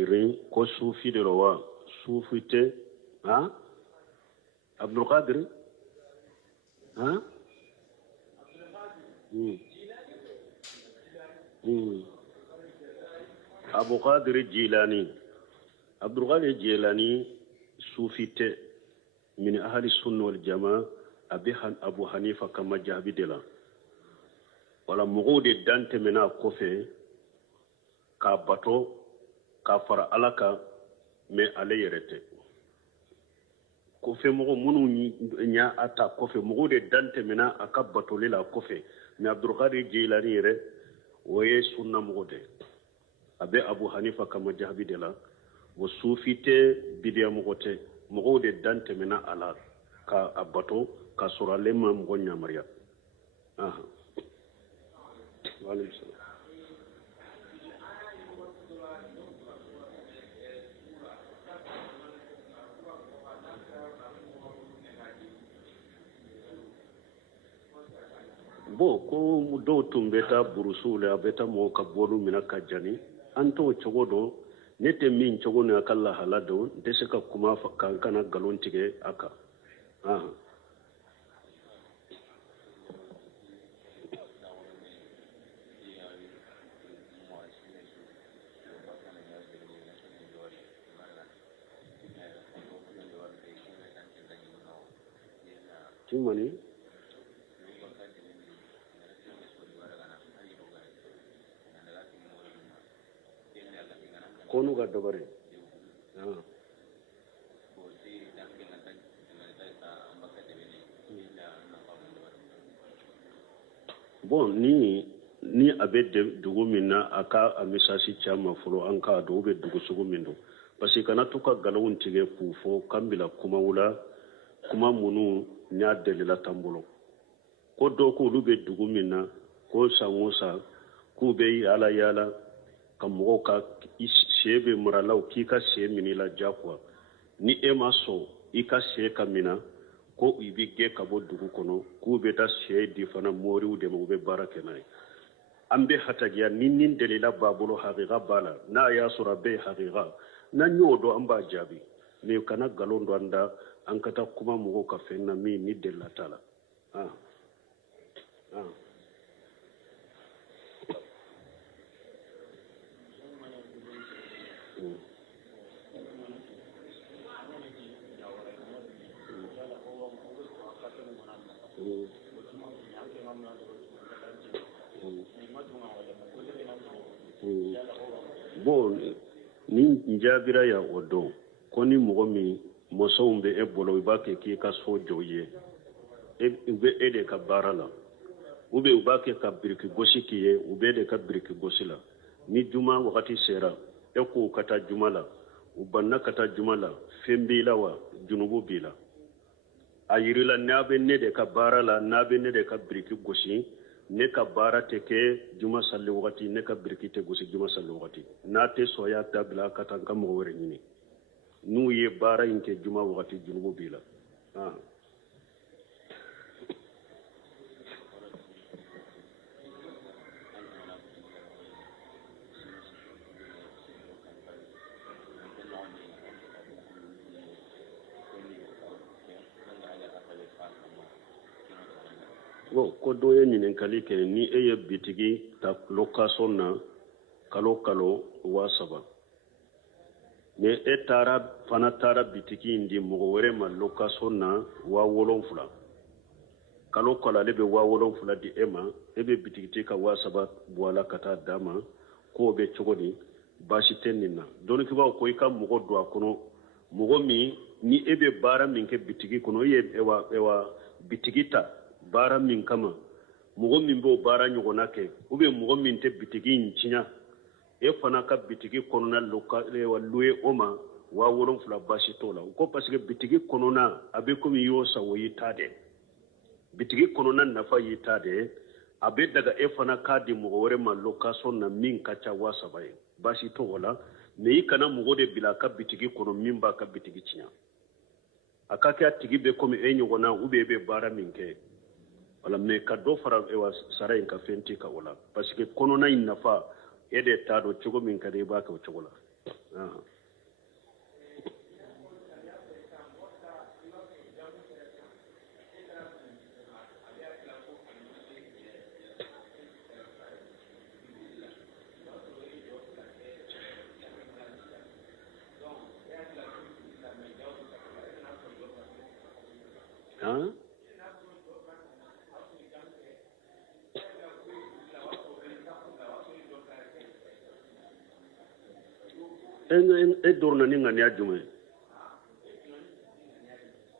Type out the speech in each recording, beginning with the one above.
irin ko sufi de rowa sufi te ha Abdul Qadir ha Abu Qadir Jilani Abdul Qadir Jilani sufi te min ahli sunna wal jamaa Abu Hanifa kama jabi de la wala mɔgɔw de dan tɛmɛna kɔfɛ k'a bato k'a fara ala kan mɛ ale yɛrɛ tɛ kɔfɛ mɔgɔ minnu ɲa a ta kɔfɛ mɔgɔw de dan tɛmɛna a ka batoli la kɔfɛ mɛ Abdulkadir Jilani yɛrɛ o ye sunna mɔgɔ de a bɛ Abu Hanifa kama jabi de la o sufi tɛ bidiya mɔgɔ tɛ mɔgɔw de dan tɛmɛna a la k'a bato k'a sɔrɔ ale ma mɔgɔ ɲamariya Waalaikum salam. Bon ko dɔw tun bɛ taa burusiw la a bɛ taa mɔgɔw ka bɔdu minɛ ka jani an t'o cogo dɔn ne tɛ min cogo ni a ka lahala dɔn n tɛ se ka kuma kan kana nkalon tigɛ a kan Cimani konu ga dabare bon ni a bɛ dugu min na a ka a misasi caman fɔlɔ an k'a dɔn u bɛ dugu sugu min don parce que kana to ka nkalonw tigɛ k'u fɔ kan bila kumaw la kuma minnu n y'a delila tan bolo ko dɔw k'olu bɛ dugu min na ko san o san k'u bɛ yaala yaala ka mɔgɔw ka se bɛ maralaw k'i ka se minɛ la diyagoya ni e ma sɔn i ka se ka minɛ ko i bɛ gɛn ka bɔ dugu kɔnɔ k'u bɛ taa se di fana mɔriw de ma u bɛ baara kɛ n'a ye an bɛ hatagiya ni delila b'a bolo hakika b'a la n'a y'a sɔrɔ a bɛɛ ye hakika n'an y'o dɔn an b'a jaabi mais kana nkalon don an da an ka taa kuma mɔgɔw ka fɛn na min ni delila t'a la bon ni jaabira ya o dɔn ko ni mɔgɔ min mɔsɔnw bɛ e bolo i b'a kɛ k'i ka so jɔ ye u bɛ e de ka baara la u b'a kɛ ka biriki gosi k'i ye u bɛ e de ka biriki gosi la ni juma wagati sera e ko ka taa juma la u banna ka taa juma la fɛn b'i la wa junubu b'i la a yirila n'a bɛ ne de ka baara la n'a bɛ ne de ka biriki gosi ne ka baara tɛ kɛ juma sali wagati ne ka biriki tɛ gosi juma sali wagati n'a tɛ sɔn y'a dabila ka taa n ka mɔgɔ wɛrɛ ɲini n'u ye baara in kɛ juma wagati junubu b'i la bon ko dɔ ye ɲininkali kɛ ni e ye bitigi ta location na kalo 3,000 ni e fana taara bitigi in di mɔgɔ wɛrɛ ma location na 7,000 kalo ale bɛ 7,000 di e ma e bɛ bitigi ka 3,000 bɔ a la ka taa d'a ma k'o bɛ cogo di baasi tɛ nin na dɔnnikibaw ko i ka mɔgɔ don a kɔnɔ mɔgɔ min ni e bɛ baara min kɛ bitigi kɔnɔ e ye bitigi ta baara min kama mɔgɔ min b'o baara ɲɔgɔnna kɛ ou bien mɔgɔ min tɛ bitigi in tiɲa e fana ka bitigi kɔnɔna louer o ma 7,000 baasi t'o la ko parce que bitigi kɔnɔna a bɛ komi i y'o san o y'i ta dɛ bitigi kɔnɔna nafa y'i ta dɛ a bɛ daga e fana k'a di mɔgɔ wɛrɛ ma location na min ka ca 3,000 ye baasi t'o la mais i kana mɔgɔ de bila a ka bitigi kɔnɔ min b'a ka bitigi tiɲa a ka kɛ a tigi bɛ komi e ɲɔgɔnna ou bien e bɛ baara min kɛ wala mais ka dɔ fara sara in ka fɛn tɛ ka o la parce que kɔnɔna in nafa e de t'a dɔn cogo min ka di i b'a kɛ o cogo la e dorna ni ngania jume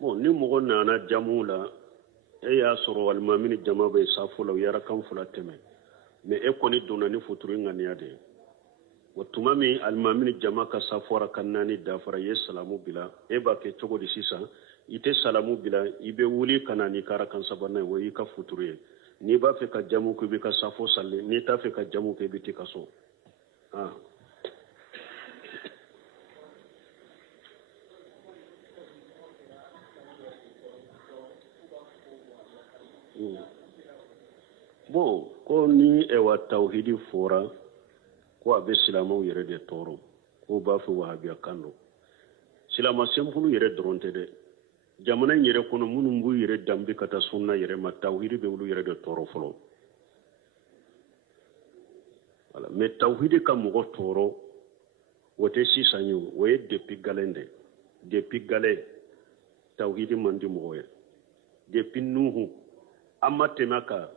bon ni mogo nana jamu la e y'a sɔrɔ alimamini jama bɛ safo la u yɛrɛ kan fila tɛmɛ mais e kɔni donna ni futuri ŋaniya de wa tuma min alimamini jama ka safora ka naani dafara ye salamu bila e b'a kɛ cogo di sisan i tɛ salamu bila i bɛ wuli ka na n'i ka arakan sabanan ye o y'i ka futuri ye n'i b'a fɛ ka jamu kɛ i bɛ ka safo sali n'i t'a fɛ ka jamu kɛ i bɛ t'i ka so bon ko ni ewa tawhidi fora ko a bɛ silamɛw yɛrɛ de tɔɔrɔ ko b'a fɛ wahabiya kan don silama sɛnfulu yɛrɛ dɔrɔn tɛ dɛ jamana in yɛrɛ kɔnɔ minnu b'u yɛrɛ danbe ka taa sunna yɛrɛ ma tawhidi bɛ olu yɛrɛ de tɔɔrɔ fɔlɔ voilà mais tawhidi ka mɔgɔ tɔɔrɔ o tɛ sisan ye o ye depuis galen de depuis galen tawhidi man di mɔgɔ ye depuis nuhu an ma tɛmɛ ka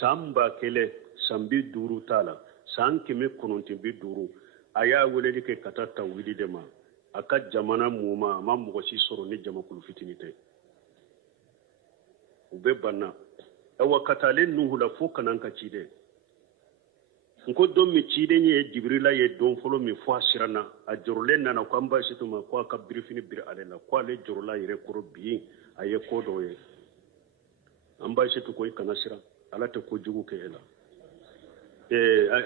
san 1000 san 50 t'a la san 950 a y'a weleli kɛ ka taa tawhidi de ma a ka jamana muma a ma mɔgɔ si sɔrɔ ni jamakulu fitini tɛ u bɛ banna awa ka taalen nuhu la fo kana ka ci dɛ nko don min ciden ye jibrila ye don fɔlɔ min fɔ a siranna a jɔrɔlen nana ko an ba situ ma ko a ka birifini biri ale la ko ale jɔrɔla yɛrɛ kɔrɔ bi a ye ko dɔ ye an ba situ ko i kana siran ala tɛ ko jugu kɛ e la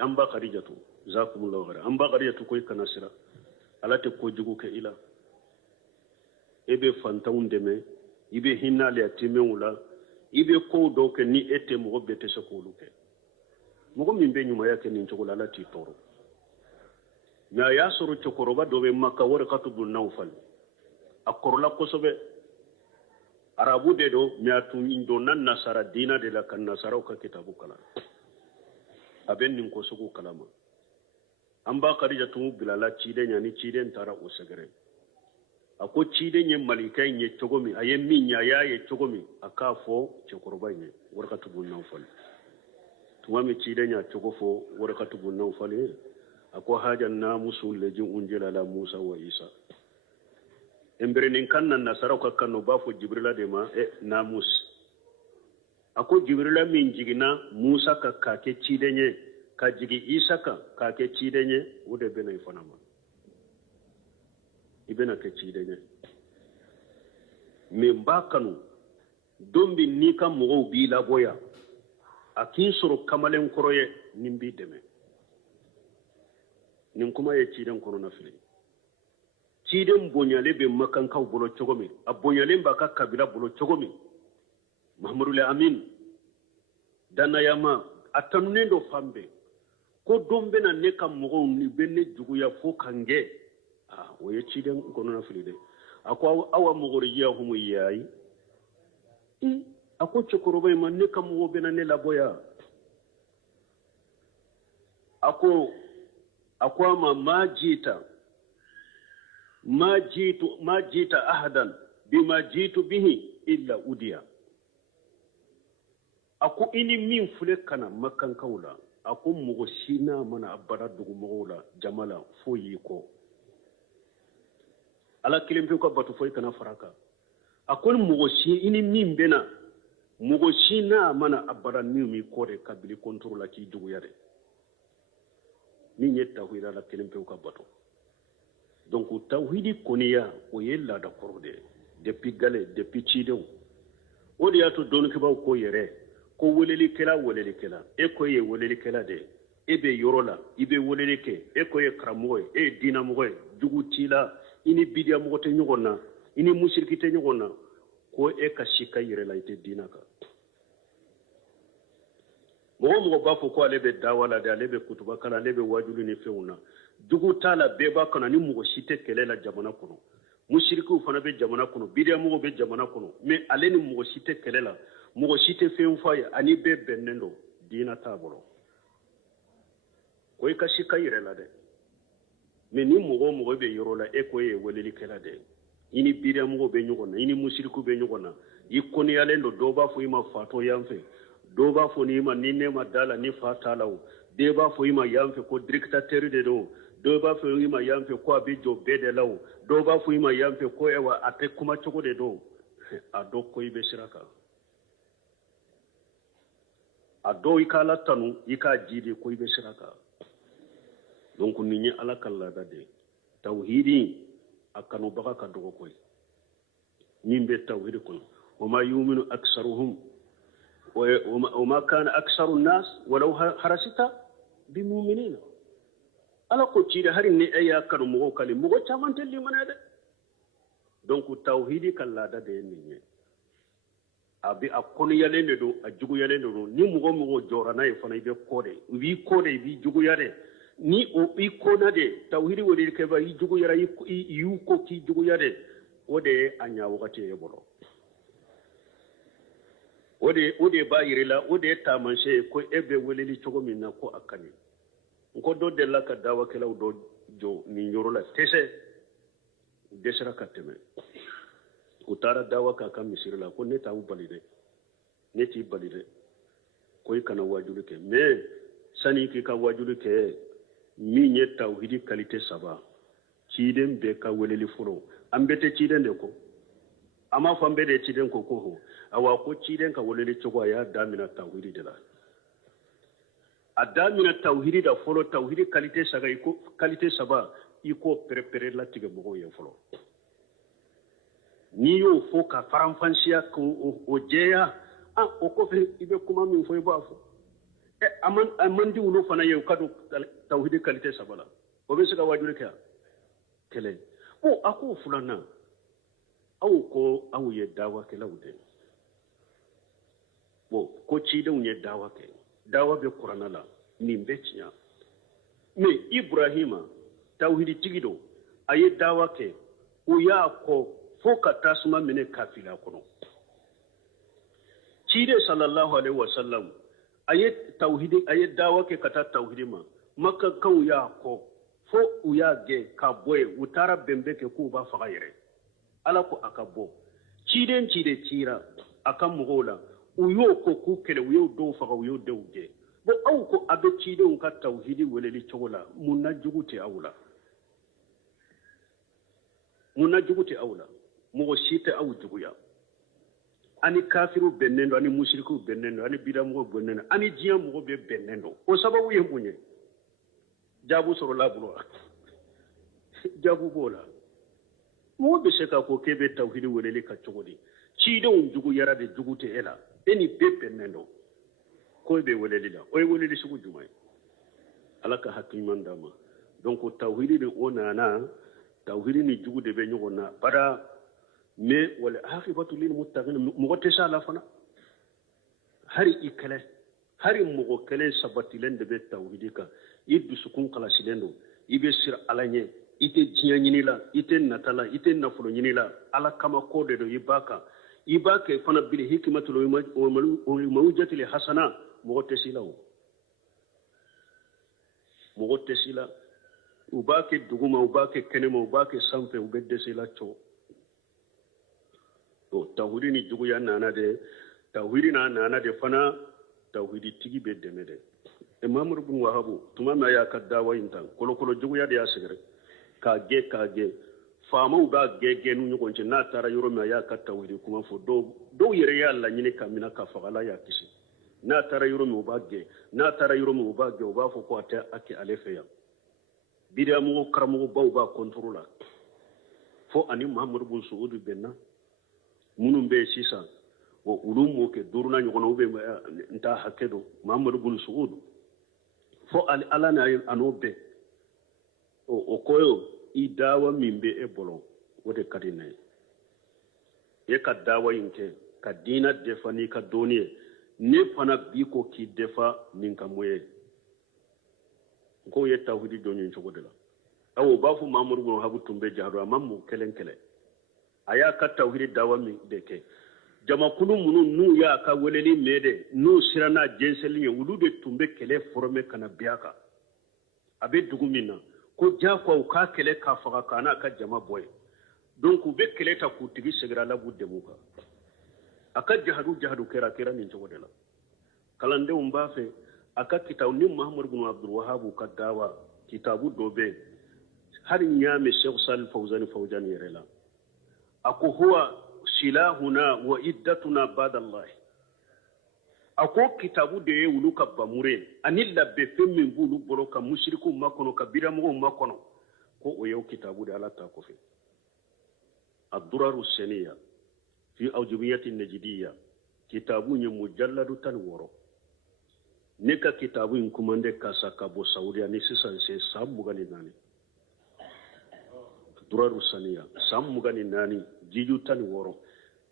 an ba Khadijatu jazakumullahu khairan an ba Khadijatu ko i kana siran ala tɛ ko jugu kɛ i la e bɛ fantanw dɛmɛ i bɛ hinɛ ale timɛnw la i bɛ kow dɔw kɛ ni e tɛ mɔgɔ bɛɛ tɛ se k'olu kɛ mɔgɔ min bɛ ɲumanya kɛ nin cogo la ala t'i tɔɔrɔ mais a y'a sɔrɔ cɛkɔrɔba dɔ bɛ Maka Warakatu bun Nawfal a kɔrɔla kosɛbɛ arabu de don mais a tun donna nasara diina de la ka nasaraw ka kitabu kalan a bɛ nin ko sugu kalama an ba Khadija tun bilala ciden ɲa ni ciden taara o sɛgɛrɛ a ko ciden ye malika in ye cogo min a ye min ɲa a y'a ye cogo min a k'a fɔ cɛkɔrɔba in ye Warakatu bun Nawfal tuma min ciden y'a cogo fɔ Warakatu bun Nawfal ye a ko haja namusu lezi unjila la Musa wa Isa emberenin kan na nasaraw ka kan o b'a fɔ Jibrila de ma namus a ko Jibrila min jigina Musa ka k'a kɛ ciden ye ka jigi Isa kan k'a kɛ ciden ye o de bɛna i fana ma i bɛna kɛ ciden ye mais n b'a kanu don bi n'i ka mɔgɔw b'i labɔ yan a k'i sɔrɔ kamalen kɔrɔ ye ni n b'i dɛmɛ nin kuma ye ciden kɔnɔna fili ciden bonyalen bɛ makankaw bolo cogo min a bonyalen b'a ka kabila bolo cogo min Mahamadul Amin danayama a tanunen dɔ fan bɛɛ ko don bɛna ne ka mɔgɔw ni bɛ ne juguya fo kan gɛ o ye ciden kɔnɔna fili dɛ a ko awa mɔgɔriyahumu yayi a ko cɛkɔrɔba in ma ne ka mɔgɔw bɛna ne labɔ yan a ko a ma ma jita ahadan bima jitu bihi illa udiya a ko i ni min filɛ kana makankaw la a ko mɔgɔ si n'a mana abada dugumɔgɔw la jama la fo y'i kɔ ala kelen pewu ka bato fo i kana fara kan a ko ni mɔgɔ si i ni min bɛna mɔgɔ si n'a mana abada min m'i kɔ de kabili kɔntoro la k'i juguya dɛ min ye tawhidi ala kelen pewu ka bato donc tawhidi kɔniya o ye laada kɔrɔ de depuis gale depuis cidenw o de y'a to dɔnnikɛbaw ko yɛrɛ ko welelikɛla e ko ye welelikɛla de e bɛ yɔrɔ la i bɛ weleli kɛ e ko ye karamɔgɔ ye e ye diinamɔgɔ ye jugu t'i la i ni bidiyamɔgɔ tɛ ɲɔgɔn na i ni musiriki tɛ ɲɔgɔn na ko e ka si ka yɛrɛ la i tɛ diina kan mo ba fo ko ale be dawala de ale be kutuba kala ale be wajulu ni feuna dugu tala be ba kana ni mo site kelela jamana kono mushriku fana be jamana kono bidia mo be jamana kono mais ale ni mo site kelela mo site feun fay ani be benendo dina tabolo ko ka shika yirela de mais ni mo be yorola e ko ye weleli kela de ini bidia mo be nyugona ini mushriku be nyugona yikoni yalendo do ba fo ima fato yamfe do ba fo ni ma ni ne ma dala ni fata lawo de ba fo ima yamfe ko dictateur de do ba fo ima yamfe ko abijo bede lawo do ba fo ima yamfe ko ewa ate kuma choko de do ado ko ibe shiraka ado ikala tanu ika jidi ko ibe shiraka donc ni ala kala dade tawhidi akanu baka ka dogo koy nimbe tawhid ko وما يؤمن أكثرهم وما كان أكثر الناس ولو حرست بمؤمنين ala ko ci da harin ne ay yakar mo kali mo chamantel li manade donc tawhidi kala da de ni abi akoni yalende do ajugu yalende do ni mo jorana e fana be kode bi jugu yare ni o bi kona de tawhidi wodi ke ba jugu yara yu ko ki jugu yare ode anya wakati e bolo ode ba yirila ode ta manche ko ebe weleli chogo minna ko akani ko do de la ka dawa kala do jo ni nyorola tese desara kateme utara dawa ka kam misirla ko ne tawu balide ne ti balide ko ikana wajulu ke me sani ki ka wajulu ke mi nye tawhidi qualité saba ciden be ka weleli furo ambete ciden de ko ama fambe de ciden ko ko awa ko ciden ka wolele chogo ya damina tawhidi de la adamina tawhidi da folo tawhidi qualité saga iko qualité saba iko prepare la tige mogo ye folo ni yo fo ka faranfansiya ko o jeya o ko fe ibe kuma min fo ba fo amandi uno fana ye kadu tawhidi qualité saba la o be sega wajure ka kele o ako fulana aw ko aw ye dawa kela ude ko ci da unye dawa ke dawa be qur'ana la ni mbeciya me ibrahima tawhidi tigido aye dawa ke o ya ko foka tasuma mene kafila kono ci de sallallahu alaihi wasallam aye tawhidi aye dawa ke kata tawhidi ma makka kan ya ko fo u ya ge ka boye utara bembe ke ku ba faga yere ala ko akabo ci de tira akan mugola uyo ko ku kele uyo do faga uyo de uje bo aw ko abe ci de un ka tawhidi weleli chogola munna jugute awla mo shite aw juguya ani kafiru bennendo ani mushriku bennendo ani bidamu bennendo ani jiya mo be bennendo o sababu ye munye jabu soro la bulo jabu bola mo be sheka ko kebe tawhidi weleli ka chogodi ci de un jugu yara de jugute ela eni pepe nendo ko be weleli la o weleli sugu jumay alaka hakiman dama donc tawhidi de onana tawhidi ni jugu de be nyogona para me wala akhibatu lil muttaqin mugote sala fana hari ikale hari mugo kale sabati lende be tawhidi ka iddu sukun kala silendo ibe sir alanye ite jinya nyinila ite natala ite nafulo nyinila ala kama kode do ibake fana bil hikmatul mawjatil hasana mugote sila ubake duguma ubake kenema ubake sampe ubedde sila cho to tawhidi ni dugu ya nana de tawhidi na nana de fana tawhidi tigi bedde mede imam ibn wahab tumama ya kadawa intan kolo dugu ya de ya sigre kage fama ba gege nu nyugo nche na tara yoro ma ya ka tawhidi kuma fo do yere ya Allah nyine kamina ka fagala ya kisi na tara yoro mi ubage na tara yoro mi ubage uba fo ko ata ake alefe ya bidia mu karamu ba controla fo ani muhammad bin suud benna munum be sisa wo ulumu ke duruna nyugo ube nta hakedo muhammad bin suud fo ala na anobe o koyo i dawa mimbe e bolo wode kadine e ka dawa yinke ka dina defani ka doniye ne fana bi ko k'i defa nin ka moye ko ye tawhidi dɔn cogo de la awo b'a fɔ Mahamadu bin Wahabu tun bɛ jahadu a ma mun kelen kɛlɛ a y'a ka tawhidi dawa min de kɛ jamakulu minnu n'u y'a ka weleli mɛn dɛ n'u sera n'a jɛnsɛnli ye olu de tun bɛ kɛlɛ foromɛ ka na bin a kan a bɛ dugu min na ko diyagoya u k'a kɛlɛ k'a faga k'a n'a ka jama bɔ ye donc u bɛ kɛlɛ ta k'u tigi segira la b'u dɛmɛ kan a ka jahadu kɛra nin cogo de la kalandenw b'a fɛ a ka kitabu ni Mahamadu bin Abdul Wahabu ka dawa kitabu dɔ bɛ yen hali n y'a mɛn Sheikh Salih Fawzani yɛrɛ la a ko huwa silahuna wa iddatuna ba'da Allah a ko kitabu de ye olu ka bamure ani labɛnfɛn min b'olu bolo ka musiriku makɔnɔ ka biramɔgɔw makɔnɔ ko o ye o kitabu de Ala ta kɔfɛ ad-duraru saniya fi awjubiyati najidiyya kitabu ye mujalladu 16 ne ka kitabu in kumande kasa ka bɔ Saudiya ni sisan se san 24 duraru saniya san 24 jiju 16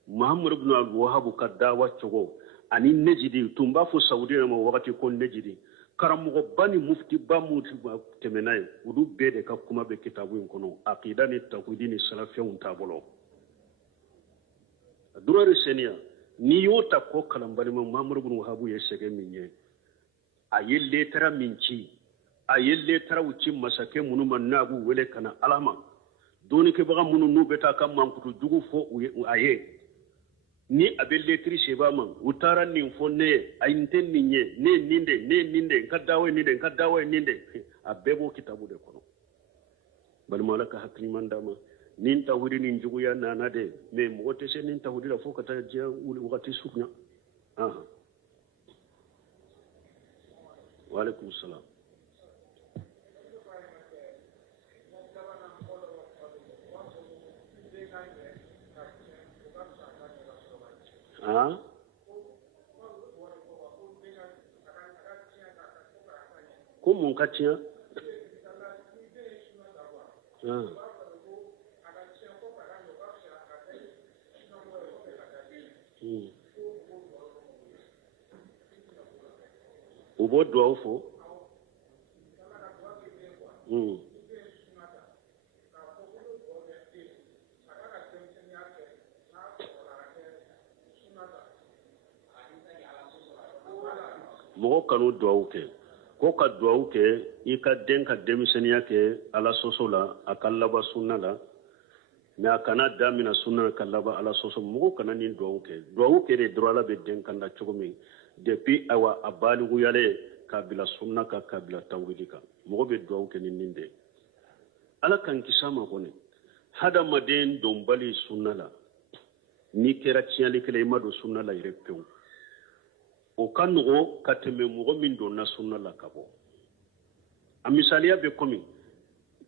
Muhammad ibn al-Wahhab ka dawa cogo ani nejidi tun b'a fɔ Saudiya ma wagati ko nejidi karamɔgɔ ba ni mufti ba mu tɛmɛna ye olu bɛɛ de ka kuma bɛ kitabu in kɔnɔ aqida ni tawhidi ni salafiyɛnw taabolo duraru saniya ni y'o ta ko kalanbalima Muhammad ibn Wahhab ye sɛgɛ min ye a ye letara min ci a ye letaraw ci masakɛ minnu ma n'a b'u wele ka na Ala ma dɔɔnikɛbaga minnu n'u bɛ taa ka mankutu jugu fɔ a ye ni a bɛ letiri sɛbɛn ma u taara nin fɔ ne ye a n tɛ nin ye ne ye nin de ne ye nin de n ka dawa ye nin de n ka dawa ye nin de a bɛɛ b'o kitabu de kɔnɔ balima Ala ka hakiliman d'a ma nin tawhidi nin juguya nana de mais mɔgɔ tɛ se nin tawhidi la fo ka taa diɲɛ wuli wagati surunya wa alaikum salam ko mun ka tiɲɛ u b'o duwawu fɔ mɔgɔ kanu duwawu kɛ ko ka duwawu kɛ i ka den ka denmisɛnniya kɛ Ala sɔsɔ la a ka laban sunna la mais a kana damina sunna ka laban Ala sɔsɔ mɔgɔ kana nin duwawu kɛ de dɔrɔn Ala bɛ den kanda cogo min depuis awa a baliguyalen k'a bila sunna kan k'a bila tawhidi kan mɔgɔ bɛ duwawu kɛ ni nin de Ala kan kisi a ma kɔni hadamaden donbali sunna la n'i kɛra tiɲɛlikɛla i ma don sunna la yɛrɛ pewu o ka nɔgɔ ka tɛmɛ mɔgɔ min donna sunna la ka bɔ a misaliya bɛ komi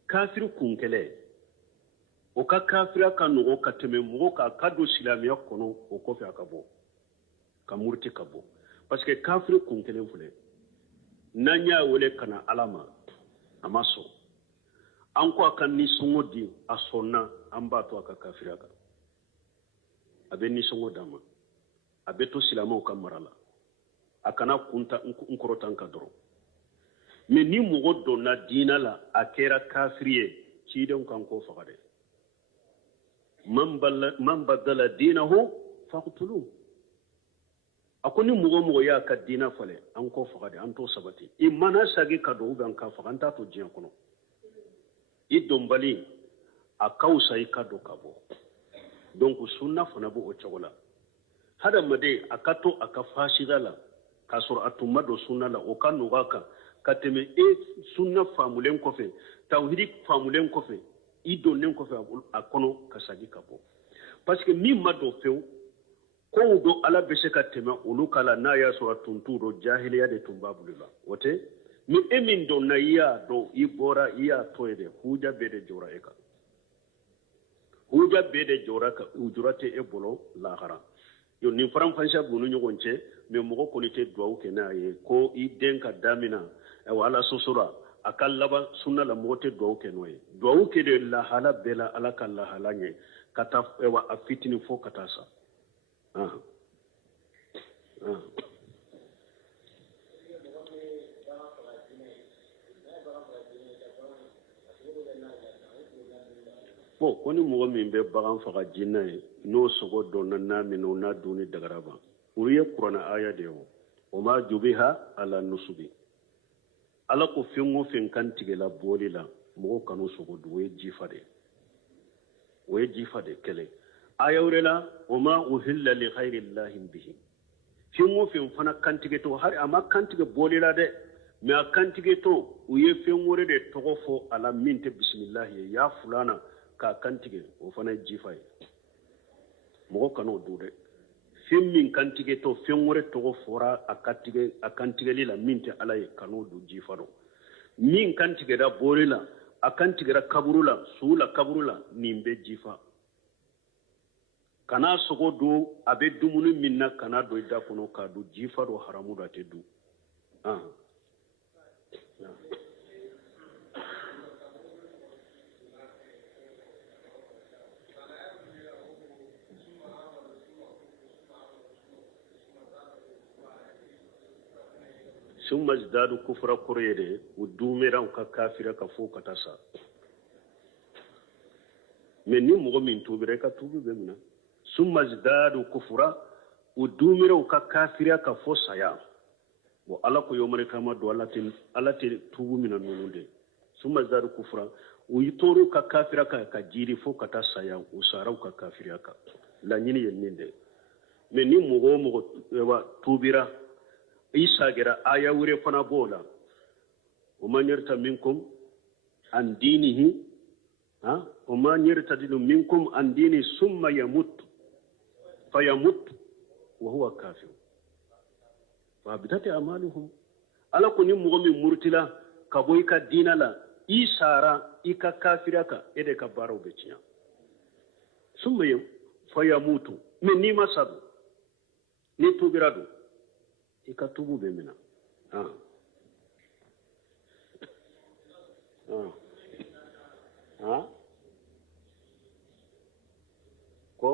kafiri kunkɛlɛ o ka kafiriya ka nɔgɔ ka tɛmɛ mɔgɔ ka don silamɛya kɔnɔ o kɔfɛ a ka bɔ ka muriti ka bɔ parce que kafiri kunkɛlen filɛ n'an y'a wele ka na Ala ma a ma sɔn an ko a ka nisɔngɔ di a sɔnna an b'a to a ka kafiriya kan a bɛ nisɔngɔ d'a ma a bɛ to silamɛw ka mara la a kana n kɔrɔtan ka dɔrɔn mais ni mɔgɔ donna diina la a kɛra kafiri ye cidenw kan k'o faga dɛ man badala diinahu faqtuluhu a ko ni mɔgɔ y'a ka diina falen an k'o faga dɛ an t'o sabati i mana sagi ka don ubiyɛn ka faga an t'a to diɲɛ kɔnɔ i donbali a ka wusa i ka don ka bɔ donc sunna fana b'o cogo la hadamaden a ka to a ka fasida la k'a sɔrɔ a tun ma don sunna la o ka nɔgɔ a kan ka tɛmɛ e sunna faamulen kɔfɛ tawhidi faamulen kɔfɛ i donnen kɔfɛ a kɔnɔ ka sagi ka bɔ parce que min ma don fewu kow don Ala bɛ se ka tɛmɛ olu ka la n'a y'a sɔrɔ a tun t'u don jahiliya de tun b'a bolo la o tɛ mais e min donna i y'a dɔn i bɔra i y'a tɔ ye dɛ huja bɛɛ de jɔra e kan huja bɛɛ de jɔra kan ujura tɛ e bolo lahara yo nin faranfasiya b'u ni ɲɔgɔn cɛ mais mɔgɔ kɔni tɛ duwawu kɛ n'a ye ko i den ka damina Ala sɔsɔra a ka laban sunna la mɔgɔ tɛ duwawu kɛ n'o ye duwawu kɛ de lahala bɛɛ la Ala ka lahala ɲɛ ka taa a fitinin fo ka taa sa bon ko ni mɔgɔ min bɛ bagan faga jinna ye n'o sogo dɔnna n'a minɛ o n'a dunni dagara ban olu ye kuranɛ aya de ye o ma jubiha ala nusubi ala ko fɛn o fɛn kan tigɛla bɔli la mɔgɔ kan'o sogo dun o ye jifa de o ye jifa de kɛlɛ aya wɛrɛ la o ma uhilla li ghayri llahi bihi fɛn o fɛn fana kantigɛtɔ hari a ma kantigɛ bɔli la dɛ mais a kantigɛtɔ u ye fɛn wɛrɛ de tɔgɔ fɔ a la min tɛ bisimilahi ye ya fulana k'a kantigɛ o fana ye jifa ye mɔgɔ kan'o dun dɛ fɛn min kantigɛtɔ fɛn wɛrɛ tɔgɔ fɔra a kantigɛli la min tɛ ala ye kan'o dun jifa dɔ min kantigɛra bɔli la a kantigɛra kaburu la su la kaburu la nin bɛ jifa kana sogo dun a bɛ dumuni min na kana don i da kɔnɔ k'a dun jifa dɔ haramu dɔ a tɛ dun ثم ازدادوا كفرا كريده ودوميرا كافرا كفو كتاسا من نمو من توبرا كتوبو بمنا ثم ازدادوا كفرا ودوميرا كافرا كفو سيا وعلى يوم القيامة دولة التي توبو من النونده ثم ازدادوا كفرا ويتورو كافرا كجيري فو كتاسا وسارو كافرا لا نيني ينده من نمو توبرا isa gira aya wure fana bola ومن يرتد منكم عن دينه ومن يرتد منكم عن دينه ثم يموت فيموت وهو كافر فابتدت اعمالهم ala ko ni mɔgɔ min murtila ka bɔ i ka diina la i sara i ka kafiriya kan e de ka baaraw bɛ tiɲɛ summa fayamutu mais ni ma sa don ni tubira don i ka tubu bɛ minɛ ko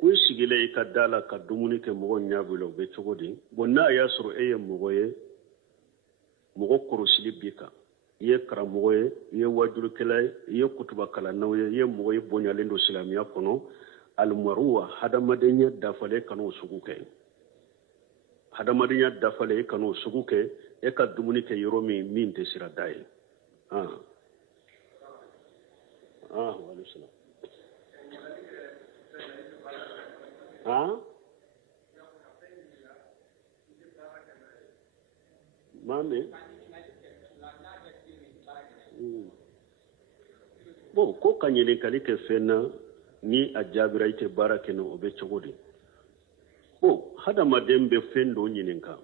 ko sigila i ka da la ka dumuni kɛ mɔgɔ ɲɛ bolo o bɛ cogo di bon n'a y'a sɔrɔ e ye mɔgɔ ye mɔgɔ kɔrɔsili bi kan i ye karamɔgɔ ye i ye wajurukɛla ye i ye kutuba kalannaw ye i ye mɔgɔ ye bonyalen don silamɛya kɔnɔ almaruwa hadamadenya dafalen kan'o sugu kɛ hadamadenya dafalen kan'o sugu kɛ e ka dumuni kɛ yɔrɔ min tɛ sira da ye Mame bon ko ka ɲininkali kɛ fɛn na ni a jaabira i tɛ baara kɛ o bɛ cogo di bon hadamaden bɛ fɛn dɔ ɲininka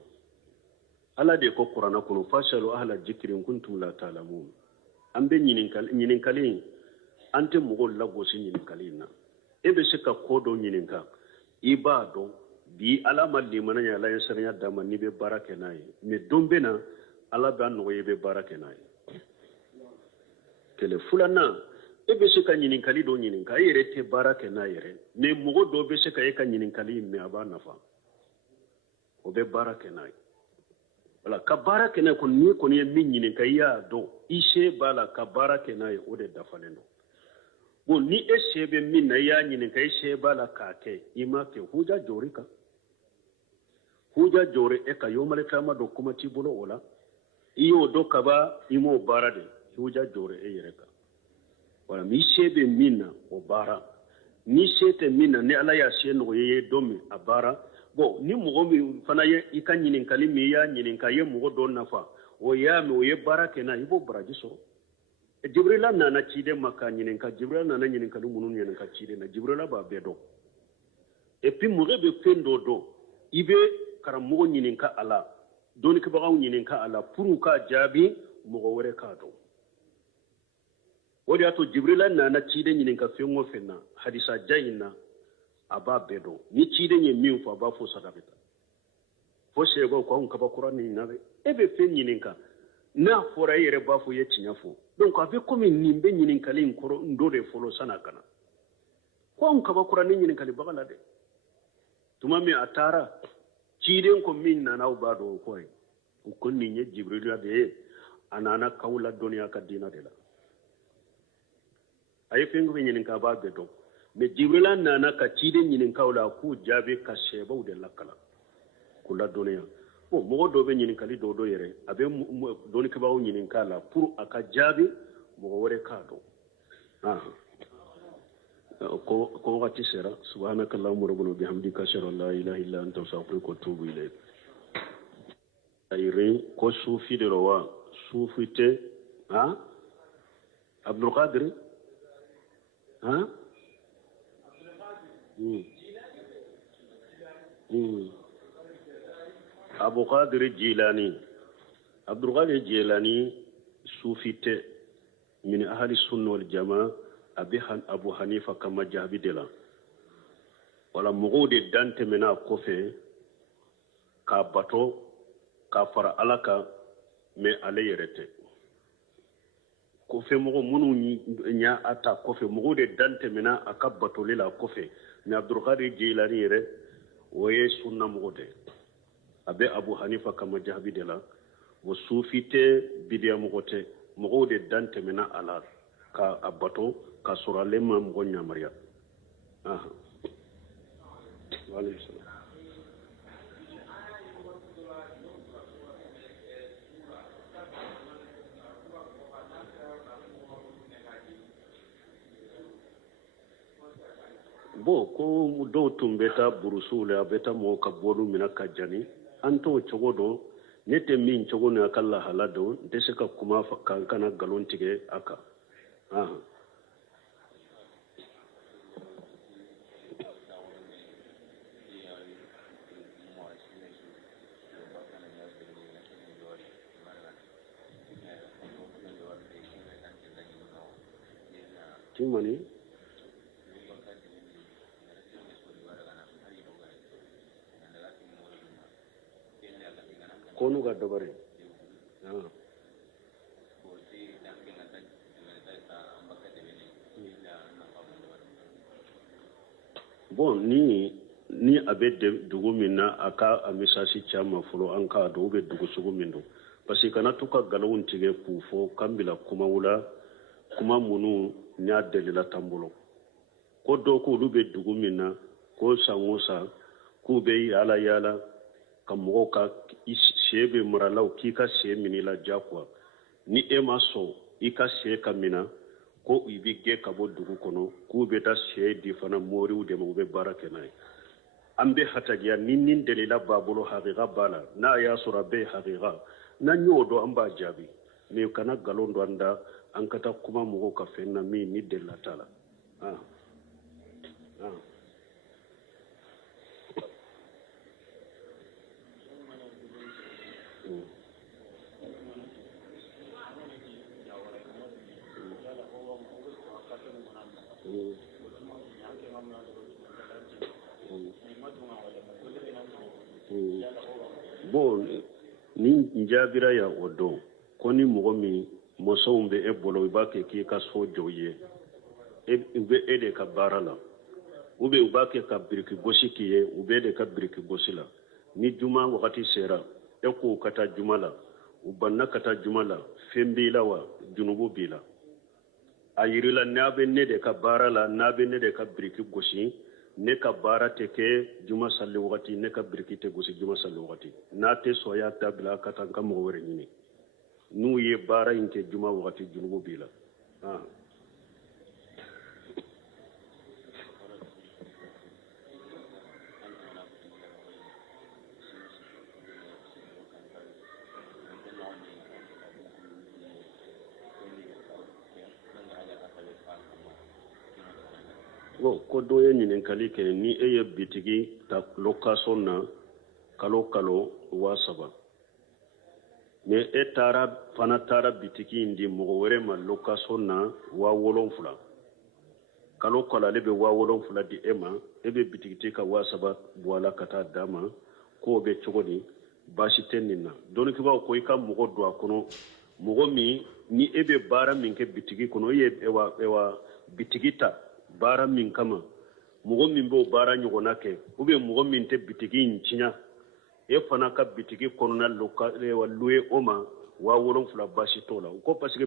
ala de ko kuranna kɔnɔ fasalu ahla jikri in kuntum la ta'lamun an bɛ ɲininkali an tɛ mɔgɔw lagosi ɲininkali in na e bɛ se ka ko dɔ ɲininka i b'a dɔn bi ala ma limana ya ala ye sariya d'a ma n'i bɛ baara kɛ n'a ye mais don bɛ na ala b'a nɔgɔya i bɛ baara kɛ n'a ye kɛlɛ filanan e bɛ se ka ɲininkali dɔ ɲininka e yɛrɛ tɛ baara kɛ n'a yɛrɛ mais mɔgɔ dɔ bɛ se ka e ka ɲininkali mɛn a b'a nafa o bɛ baara kɛ n'a ye wala ka baara kɛ n'a ye kɔni n'i kɔni ye min ɲininka i y'a dɔn i se b'a la ka baara kɛ n'a ye o de dafalen don bon ni e se bɛ min na i y'a ɲininka i se b'a la k'a kɛ i ma kɛ huja jɔr'i kan huja jɔr'i e ka yawmal qiyamah dɔ kuma t'i bolo o la i y'o dɔn kaba i m'o baara de huja jɔr'i e yɛrɛ kan wala ni se bɛ min na o baara ni se tɛ min na ni ala y'a se nɔgɔya ye don min a baara bon ni mɔgɔ min fana ye i ka ɲininkali min i y'a ɲininka i ye mɔgɔ dɔ nafa o y'a mɛn o ye baara kɛ n'a i b'o baraji sɔrɔ jibrila nana ciden ma k'a ɲininka jibrila nana ɲininkali minnu ɲininka ciden na jibrila b'a bɛɛ dɔn et puis mɔgɔ bɛ fɛn dɔ dɔn i bɛ karamɔgɔ ɲininka a la dɔnnikɛbagaw ɲininka a la pour k'a jaabi mɔgɔ wɛrɛ k'a dɔn o de y'a to jibrila nana ciden ɲininka fɛn o fɛn na hadisa ja in na a b'a bɛɛ dɔn ni ciden ye min fɔ a b'a fɔ sada bɛ taa fo sɛbɛw ko anw kabakura nin na dɛ e bɛ fɛn ɲininka n'a fɔra e yɛrɛ b'a fɔ i ye tiɲɛ fɔ donc a bɛ komi nin bɛ ɲininkali in kɔrɔ n dɔ de fɔlɔ san'a kana ko anw kabakura ni ɲininkali baga la dɛ tuma mi atara ciden ko min nana o bado ko ay ko ni nye jibril ya be anana kawla duniya ka dina de la ay fengu be nyin ka ba be do me jibril nana ka ciden nyin kawla ku jabe ka sheba de la kala kula duniya o mo do be nyin kali do yere abe doni ka ba o nyin kala pour aka jabe mo wore ka do ko wati sera subhanaka allahumma rabbana bihamdika ashhadu an la ilaha illa anta astaghfiruka wa atubu ilayk ayre ko sufi de rowa sufite abdul qadir abu qadir jilani abdul qadir jilani sufite min ahli sunna wal jamaa abu hanifa kama jabi de la wala mugu de dante mena kofe ka bato ka fara alaka me ale yerete kofe mugu munu nya ata kofe mugu de dante mena aka bato lela kofe me abdul qadir jilani yere woye sunna mugu de abe abu hanifa kama jabi de la wo sufite bidiya mugote mugu de dante mena ala ka abato ka sura lema mgo nyamaria wale salam bo ko do tumbeta burusule abeta mo ka bodu mina kajani anto chogodo nete min chogono akalla halado dese ka kuma kana galon tige aka timani konu ga dobare bon ni abe dugu min na aka a misasi chama fulo an ka do be dugu sugu min do parce que kana to ka galawun tige ku fo kambila kuma wula kuma munu nya delila tambulo ko do ko lu be dugu min na ko sangosa ku be yala ka mogo ka sebe muralaw ki ka se minila jakwa ni ema so i ka se ka mina ko ibi ge ka bo dugu kono ku be ta se di fana moriu de mo be barake nay ambe hatagiya nin delila babulo haqiqa bala na ya sura be haqiqa na nyodo amba jabi me kana galondo anda an kata kuma mogo ka fenna mi ni della tala bon ni njabira ya odo ko ni mogo mi moso be e bolo ba ke ki ka so joye e be ede ka barala ube ba ke ka birki gosi kiye ube de ka birki gosila ni juma wakati sera e ko kata jumala ubanna kata jumala fembila wa junubu bila ayirila nabe ne de ka barala nabe ne de ka birki gosi ne ka bara te ke juma salli wakati ne ka birki te gosi juma salli wakati na te soya tabla kata ka mo wore ni nu ye bara inte juma wakati junubu bila ko do ye ɲininkali kɛ ni e ye bitigi ta location na kalo wasaba mais e fana taara bitigi in di mɔgɔ wɛrɛ ma location na 7,000 kalo ale bɛ 7,000 di e ma e bɛ bitigiti ka 3,000 bɔ a la ka taa d'a ma k'o bɛ cogo di baasi tɛ nin na dɔnnikibaw ko i ka mɔgɔ don a kɔnɔ mɔgɔ min ni e bɛ baara min kɛ bitigi kɔnɔ e ye bitigi ta baara min kama mɔgɔ min b'o baara ɲɔgɔnna kɛ mɔgɔ min tɛ bitigi in tiɲɛ e fana ka bitigi kɔnɔna luye o ma 7,000 baasi t'o la o ko parce que